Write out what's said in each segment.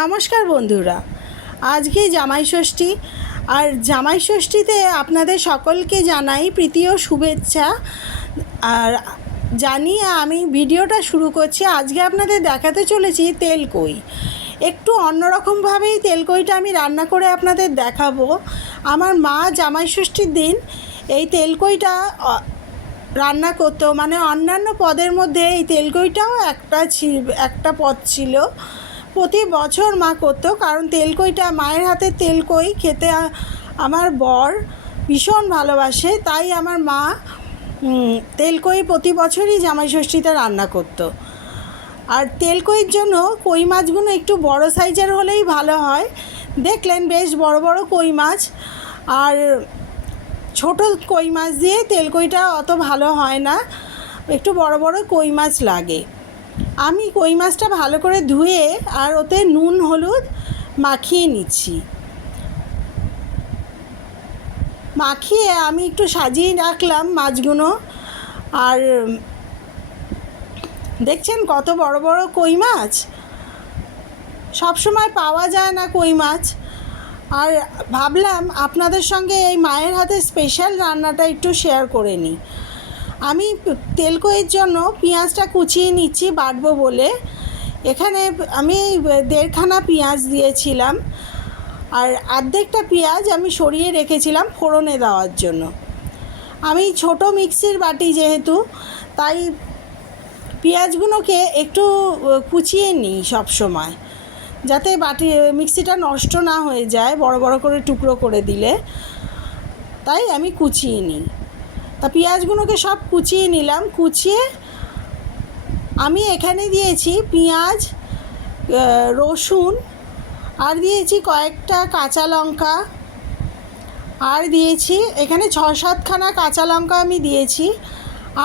নমস্কার বন্ধুরা, আজকে জামাই ষষ্ঠী। আর জামাই ষষ্ঠীতে আপনাদের সকলকে জানাই প্রীতি ও শুভেচ্ছা। আর জানিয়ে আমি ভিডিওটা শুরু করছি। আজকে আপনাদের দেখাতে চলেছি তেলকই। একটু অন্যরকমভাবেই তেলকইটা আমি রান্না করে আপনাদের দেখাবো। আমার মা জামাই ষষ্ঠীর দিন এই তেলকইটা রান্না করতো, মানে অন্যান্য পদের মধ্যে এই তেলকইটাও একটা পদ ছিল। প্রতি বছর মা করতো, কারণ তেলকইটা, মায়ের হাতের তেলকই খেতে আমার বর ভীষণ ভালোবাসে। তাই আমার মা তেলকই প্রতি বছরই জামাই ষষ্ঠীতে রান্না করতো। আর তেলকইয়ের জন্য কই মাছগুলো একটু বড় সাইজের হলেই ভালো হয়। দেখলেন বেশ বড় বড় কই মাছ, আর ছোট কই মাছ দিয়ে তেলকইটা অত ভালো হয় না, একটু বড় বড় কই মাছ লাগে। আমি কই মাছটা ভালো করে ধুয়ে আর ওতে নুন হলুদ মাখিয়ে নিচ্ছি। মাখিয়ে আমি একটু সাজিয়ে রাখলাম মাছগুলো। আর দেখছেন কত বড় বড় কই মাছ, সবসময় পাওয়া যায় না কই মাছ। আর ভাবলাম আপনাদের সঙ্গে এই মায়ের হাতে স্পেশাল রান্নাটা একটু শেয়ার করে নিই। আমি তেলকইয়ের জন্য পেঁয়াজটা কুচিয়ে নিচ্ছি বাটবো বলে। এখানে আমি 1.5 খানা পেঁয়াজ দিয়েছিলাম, আর অর্ধেকটা পেঁয়াজ আমি সরিয়ে রেখেছিলাম ফোড়নে দেওয়ার জন্য। আমি ছোট মিক্সির বাটি যেহেতু, তাই পেঁয়াজগুলোকে একটু কুচিয়ে নিই সব সময়, যাতে মিক্সিটা নষ্ট না হয়ে যায় বড় বড় করে টুকরো করে দিলে। তাই আমি কুচিয়ে নিই। তা পেঁয়াজগুলোকে সব কুচিয়ে নিলাম। কুচিয়ে আমি এখানে দিয়েছি পেঁয়াজ, রসুন, আর দিয়েছি কয়েকটা কাঁচা লঙ্কা, আর দিয়েছি এখানে 6-7 খানা কাঁচা লঙ্কা আমি দিয়েছি,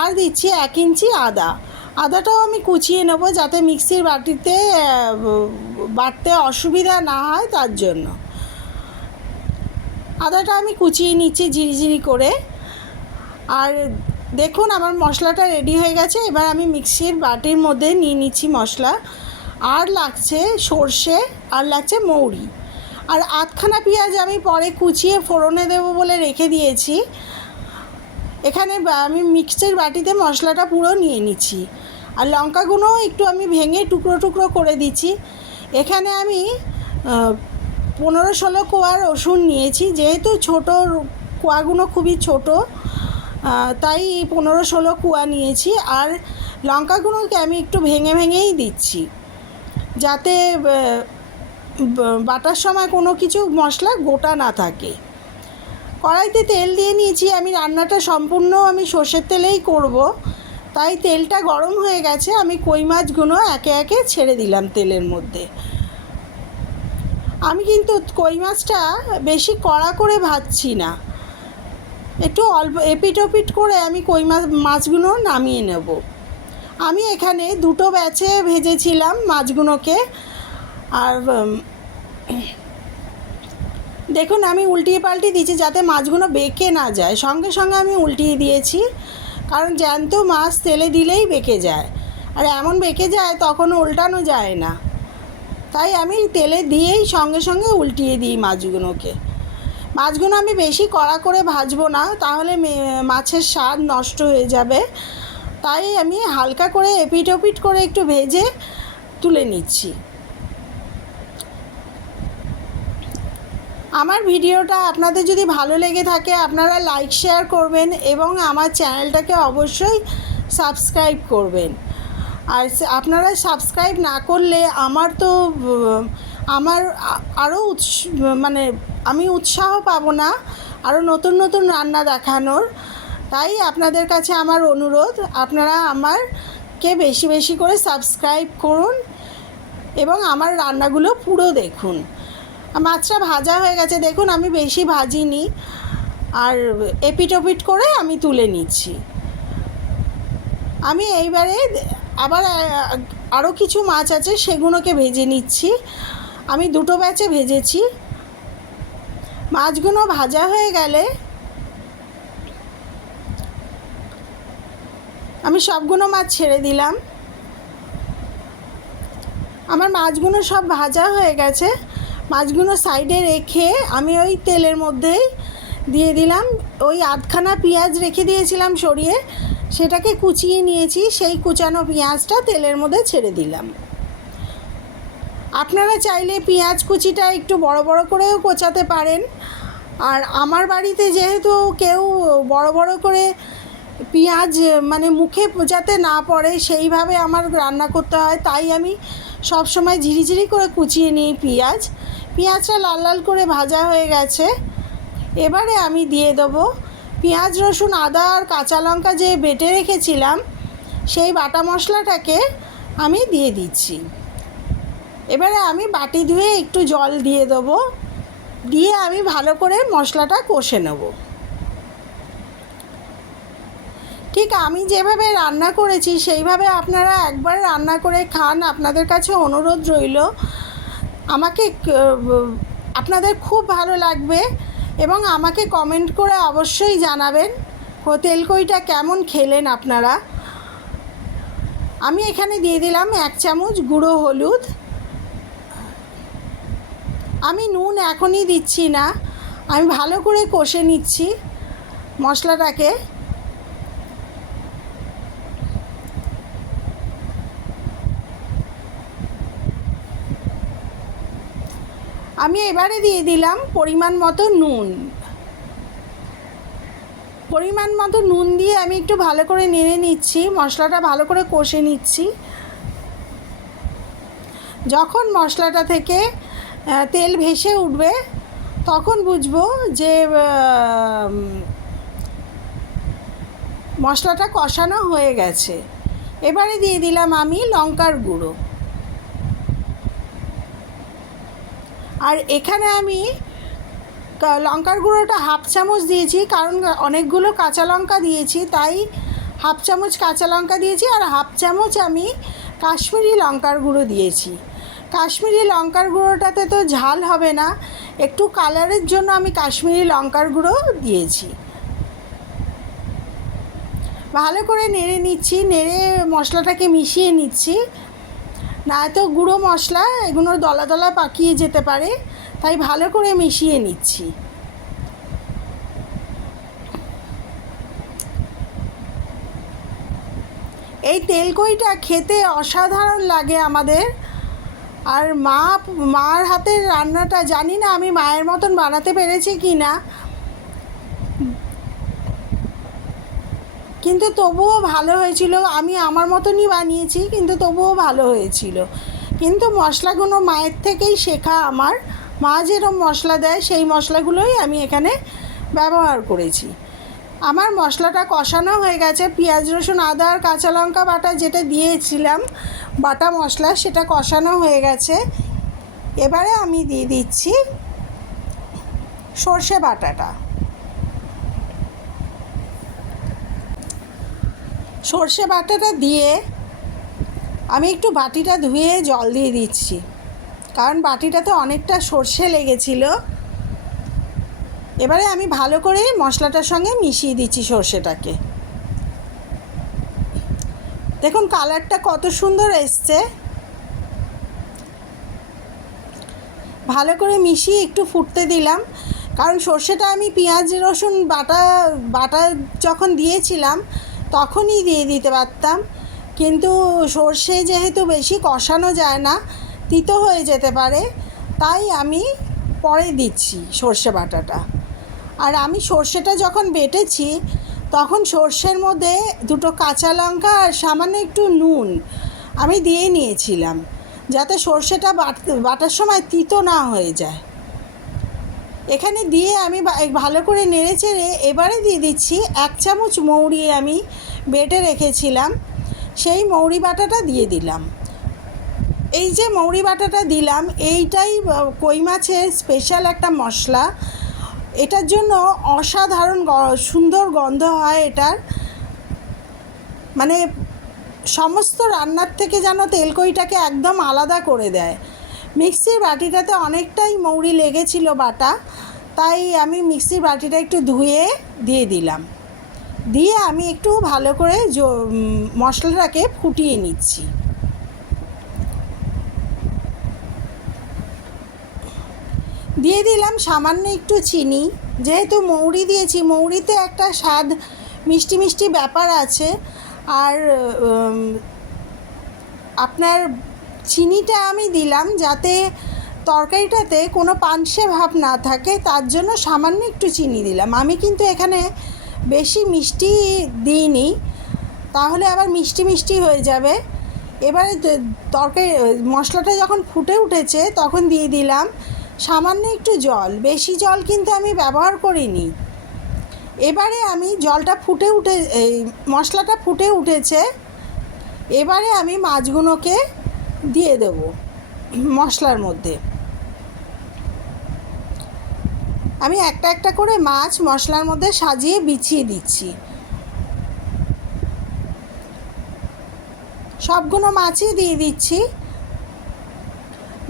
আর দিচ্ছি 1 ইঞ্চি আদা। আদাটাও আমি কুচিয়ে নেব, যাতে মিক্সির বাটিতে বাটতে অসুবিধা না হয়, তার জন্য আদাটা আমি কুচিয়ে নিচ্ছি ঝিরিঝিরি করে। আর দেখুন আমার মশলাটা রেডি হয়ে গেছে। এবার আমি মিক্সির বাটির মধ্যে নিয়ে নিচ্ছি মশলা। আর লাগছে সর্ষে, আর লাগছে মৌরি, আর 8 খানা পেঁয়াজ আমি পরে কুচিয়ে ফোড়নে দেবো বলে রেখে দিয়েছি। এখানে আমি মিক্সির বাটিতে মশলাটা পুরো নিয়ে নিচ্ছি। আর লঙ্কাগুলো একটু আমি ভেঙে টুকরো টুকরো করে দিচ্ছি। এখানে আমি 15-16 কোয়া রসুন নিয়েছি, যেহেতু ছোটো কোয়াগুলো খুবই ছোট, তাই 15-16 কোয়া নিয়েছি। আর লঙ্কাগুলোকে আমি একটু ভেঙে ভেঙেই দিচ্ছি, যাতে বাটার সময় কোনো কিছু মশলা গোটা না থাকে। কড়াইতে তেল দিয়ে নিয়েছি। আমি রান্নাটা সম্পূর্ণ আমি সর্ষের তেলেই করব, তাই তেলটা গরম হয়ে গেছে। আমি কই মাছগুলো একে একে ছেড়ে দিলাম তেলের মধ্যে। আমি কিন্তু কই মাছটা বেশি কড়া করে ভাজছি না, একটু অল্প এপিট ওপিট করে আমি কই মাছগুলো নামিয়ে নেব। আমি এখানে 2 ব্যাচে ভেজেছিলাম মাছগুলোকে। আর দেখুন আমি উল্টিয়ে পাল্টিয়ে দিয়েছি, যাতে মাছগুলো বেঁকে না যায়। সঙ্গে সঙ্গে আমি উল্টিয়ে দিয়েছি, কারণ জ্যান্ত মাছ তেলে দিলেই বেঁকে যায়, আর এমন বেঁকে যায় তখন উল্টানো যায় না। তাই আমি তেলে দিয়েই সঙ্গে সঙ্গে উল্টিয়ে দিই মাছগুলোকে। মাছগুলো আমি বেশি কড়া করে ভাজবো না, তাহলে মাছের স্বাদ নষ্ট হয়ে যাবে। তাই আমি হালকা করে এপিট ওপিট করে একটু ভেজে তুলে নিচ্ছি। আমার ভিডিওটা আপনাদের যদি ভালো লেগে থাকে, আপনারা লাইক শেয়ার করবেন, এবং আমার চ্যানেলটাকে অবশ্যই সাবস্ক্রাইব করবেন। আর আপনারা সাবস্ক্রাইব না করলে আমার আরও আমি উৎসাহ পাবো না আরও নতুন নতুন রান্না দেখানোর। তাই আপনাদের কাছে আমার অনুরোধ, আপনারা আমারকে বেশি বেশি করে সাবস্ক্রাইব করুন এবং আমার রান্নাগুলো পুরো দেখুন। মাছটা ভাজা হয়ে গেছে, দেখুন আমি বেশি ভাজিনি, আর এপিট ওপিট করে আমি তুলে নিচ্ছি। আমি এইবারে আবার আরও কিছু মাছ আছে, সেগুলোকে ভেজে নিচ্ছি। আমি 2 ব্যাচে ভেজেছি। মাছগুলো ভাজা হয়ে গেলে আমি সবগুলো মাছ ছেড়ে দিলাম। আমার মাছগুলো সব ভাজা হয়ে গেছে। মাছগুলো সাইডে রেখে আমি ওই তেলের মধ্যেই দিয়ে দিলাম ওই আধখানা পেঁয়াজ রেখে দিয়েছিলাম সরিয়ে, সেটাকে কুচিয়ে নিয়েছি। সেই কুচানো পেঁয়াজটা তেলের মধ্যে ছেড়ে দিলাম। আপনারা চাইলে পেঁয়াজ কুচিটা একটু বড় বড় করেও কোচাতে পারেন। আর আমার বাড়িতে যেহেতু কেউ বড় বড় করে পেঁয়াজ মানে মুখে যাতে না পড়ে সেইভাবে আমার রান্না করতে হয়, তাই আমি সব সময় ঝিরিঝিরি করে কুচিয়ে নিই পেঁয়াজটা লাল লাল করে ভাজা হয়ে গেছে। এবারে আমি দিয়ে দেবো পেঁয়াজ রসুন আদা আর কাঁচা লঙ্কা যে বেটে রেখেছিলাম, সেই বাটা মশলাটাকে আমি দিয়ে দিচ্ছি। এবারে আমি বাটি ধুয়ে একটু জল দিয়ে দেবো, দিয়ে আমি ভালো করে মশলাটা কষে নেব। ঠিক আমি যেভাবে রান্না করেছি সেইভাবে আপনারা একবার রান্না করে খান। আপনাদের কাছে অনুরোধ রইল, আমাকে আপনাদের খুব ভালো লাগবে এবং আমাকে কমেন্ট করে অবশ্যই জানাবেন তেলকইটা কেমন খেলেন আপনারা। আমি এখানে দিয়ে দিলাম 1 চামচ গুঁড়ো হলুদ। আমি নুন এখনই দিচ্ছি না, আমি ভালো করে কষে নিচ্ছি মশলাটাকে। আমি এবারে দিয়ে দিলাম পরিমাণ মতো নুন। পরিমাণ মতো নুন দিয়ে আমি একটু ভালো করে নেড়ে নিচ্ছি, মশলাটা ভালো করে কষে নিচ্ছি। যখন মশলাটা থেকে তেল ভেসে উঠবে তখন বুঝবো যে মশলাটা কষানো হয়ে গেছে। এবারে দিয়ে দিলাম আমি লঙ্কার গুঁড়ো। আর এখানে আমি লঙ্কার গুঁড়োটা 1/2 চামচ দিয়েছি, কারণ অনেকগুলো কাঁচা লঙ্কা দিয়েছি, তাই 1/2 চামচ কাঁচা লঙ্কা দিয়েছি। আর 1/2 চামচ আমি কাশ্মীরি লঙ্কার গুঁড়ো দিয়েছি। কাশ্মীরি লঙ্কার গুঁড়োটাতে তো ঝাল হবে না, একটু কালারের জন্য আমি কাশ্মীরি লঙ্কার গুঁড়ো দিয়েছি। ভালো করে নেড়ে নিচ্ছি, নেড়ে মশলাটাকে মিশিয়ে নিচ্ছি। নয়তো গুঁড়ো মশলা এগুলো দলা দলা পাকিয়ে যেতে পারে, তাই ভালো করে মিশিয়ে নিচ্ছি। এই তেলকইটা খেতে অসাধারণ লাগে আমাদের। আর মার হাতের রান্নাটা জানি না আমি মায়ের মতন বানাতে পেরেছি কি না, কিন্তু তবুও ভালো হয়েছিল। আমি আমার মতনই বানিয়েছি, কিন্তু তবুও ভালো হয়েছিল। কিন্তু মশলাগুলো মায়ের থেকেই শেখা আমার। মা যেরকম মশলা দেয় সেই মশলাগুলোই আমি এখানে ব্যবহার করেছি। আমার মশলাটা কষানো হয়ে গেছে। পেঁয়াজ রসুন আদা আর কাঁচা লঙ্কা বাটা যেটা দিয়েছিলাম বাটা মশলা, সেটা কষানো হয়ে গেছে। এবারে আমি দিয়ে দিচ্ছি সর্ষে বাটাটা। সর্ষে বাটাটা দিয়ে আমি একটু বাটিটা ধুয়ে জল দিয়ে দিচ্ছি, কারণ বাটিটাতে অনেকটা সর্ষে লেগেছিল। এবারে আমি ভালো করে মশলাটার সঙ্গে মিশিয়ে দিচ্ছি সর্ষেটাকে। দেখুন কালারটা কত সুন্দর এসছে। ভালো করে মিশিয়ে একটু ফুটতে দিলাম, কারণ সর্ষেটা আমি পেঁয়াজ রসুন বাটা যখন দিয়েছিলাম তখনই দিয়ে দিতে পারতাম, কিন্তু সর্ষে যেহেতু বেশি কষানো যায় না, তিতো হয়ে যেতে পারে, তাই আমি পরে দিচ্ছি সর্ষে বাটাটা। আর আমি সর্ষেটা যখন বেটেছি তখন সর্ষের মধ্যে 2 কাঁচা লঙ্কা আর সামান্য একটু নুন আমি দিয়ে নিয়েছিলাম, যাতে সর্ষেটা বাটার সময় তিতো না হয়ে যায়। এখানে দিয়ে আমি ভালো করে নেড়ে চেড়ে এবারে দিয়ে দিচ্ছি 1 চামচ মৌরি আমি বেটে রেখেছিলাম, সেই মৌরি বাটাটা দিয়ে দিলাম। এই যে মৌরি বাটাটা দিলাম, এইটাই কই মাছের স্পেশাল একটা মশলা। এটার জন্য অসাধারণ সুন্দর গন্ধ হয় এটার, মানে সমস্ত রান্নার থেকে যেন তেলকইটাকে একদম আলাদা করে দেয়। মিক্সির বাটিটাতে অনেকটাই মৌরি লেগেছিল বাটা, তাই আমি মিক্সির বাটিটা একটু ধুয়ে দিয়ে দিলাম। দিয়ে আমি একটু ভালো করে মশলাটাকে ফুটিয়ে নিচ্ছি। দিয়ে দিলাম সামান্য একটু চিনি, যেহেতু মৌরি দিয়েছি, মৌরিতে একটা স্বাদ মিষ্টি মিষ্টি ব্যাপার আছে। আর আপনার চিনিটা আমি দিলাম যাতে তরকারিটাতে কোনো পানসে ভাব না থাকে, তার জন্য সামান্য একটু চিনি দিলাম। আমি কিন্তু এখানে বেশি মিষ্টি দিইনি, তাহলে আবার মিষ্টি মিষ্টি হয়ে যাবে। এবারে তরকারি মশলাটা যখন ফুটে উঠেছে তখন দিয়ে দিলাম সামান্য একটু জল, বেশি জল কিন্তু আমি ব্যবহার করিনি। এবারে আমি জলটা মশলাটা ফুটে উঠেছে, এবারে আমি মাছগুলোকে দিয়ে দেব মশলার মধ্যে। আমি একটা একটা করে মাছ মশলার মধ্যে সাজিয়ে বিছিয়ে দিচ্ছি। সবগুলো মাছই দিয়ে দিচ্ছি।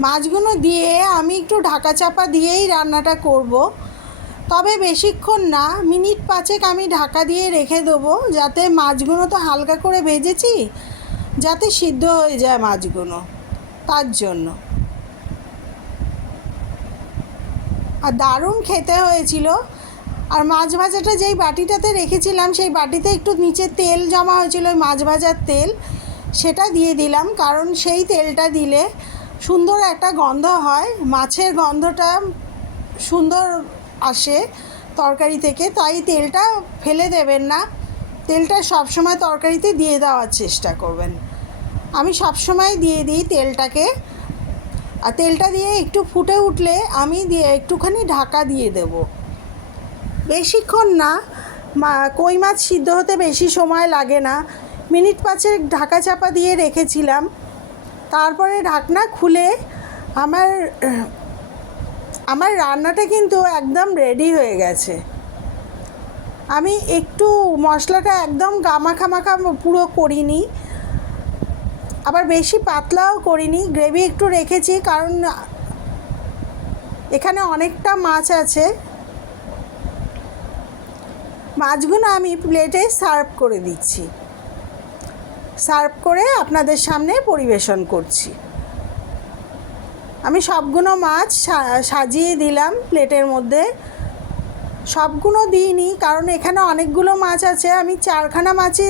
মাছগুলো দিয়ে আমি একটু ঢাকা চাপা দিয়েই রান্নাটা করব, তবে বেশিক্ষণ না, মিনিট 5 আমি ঢাকা দিয়ে রেখে দেবো, যাতে মাছগুলো তো হালকা করে ভেজেছি, যাতে সিদ্ধ হয়ে যায় মাছগুলো, তার জন্য। আর দারুণ খেতে হয়েছিল। আর মাছ ভাজাটা যেই বাটিটাতে রেখেছিলাম সেই বাটিতে একটু নিচে তেল জমা হয়েছিল, ওই মাছ ভাজার তেল, সেটা দিয়ে দিলাম, কারণ সেই তেলটা দিলে সুন্দর একটা গন্ধ হয়, মাছের গন্ধটা সুন্দর আসে তরকারি থেকে। তাই তেলটা ফেলে দেবেন না, তেলটা সবসময় তরকারিতে দিয়ে দেওয়ার চেষ্টা করবেন। আমি সবসময় দিয়ে দিই তেলটাকে। আর তেলটা দিয়ে একটু ফুটে উঠলে আমি একটুখানি ঢাকা দিয়ে দেব। বেশিক্ষণ না, কই মাছ সিদ্ধ হতে বেশি সময় লাগে না, মিনিট 5 ঢাকা চাপা দিয়ে রেখেছিলাম। তারপরে ঢাকনা খুলে আমার রান্নাটা কিন্তু একদম রেডি হয়ে গেছে। আমি একটু মশলাটা একদম গামাখামাখা পুরো করিনি, আবার বেশি পাতলাও করিনি, গ্রেভি একটু রেখেছি, কারণ এখানে অনেকটা মাছ আছে। মাছগুলো আমি প্লেটে সার্ভ করে দিচ্ছি, সার্ভ করে আপনাদের সামনে পরিবেশন করছি। আমি সবগুলো মাছ সাজিয়ে দিলাম প্লেটের মধ্যে। সবগুলো দিইনি, কারণ এখানে অনেকগুলো মাছ আছে, আমি 4খানা মাছই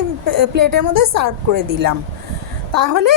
প্লেটের মধ্যে সার্ভ করে দিলাম। তাহলে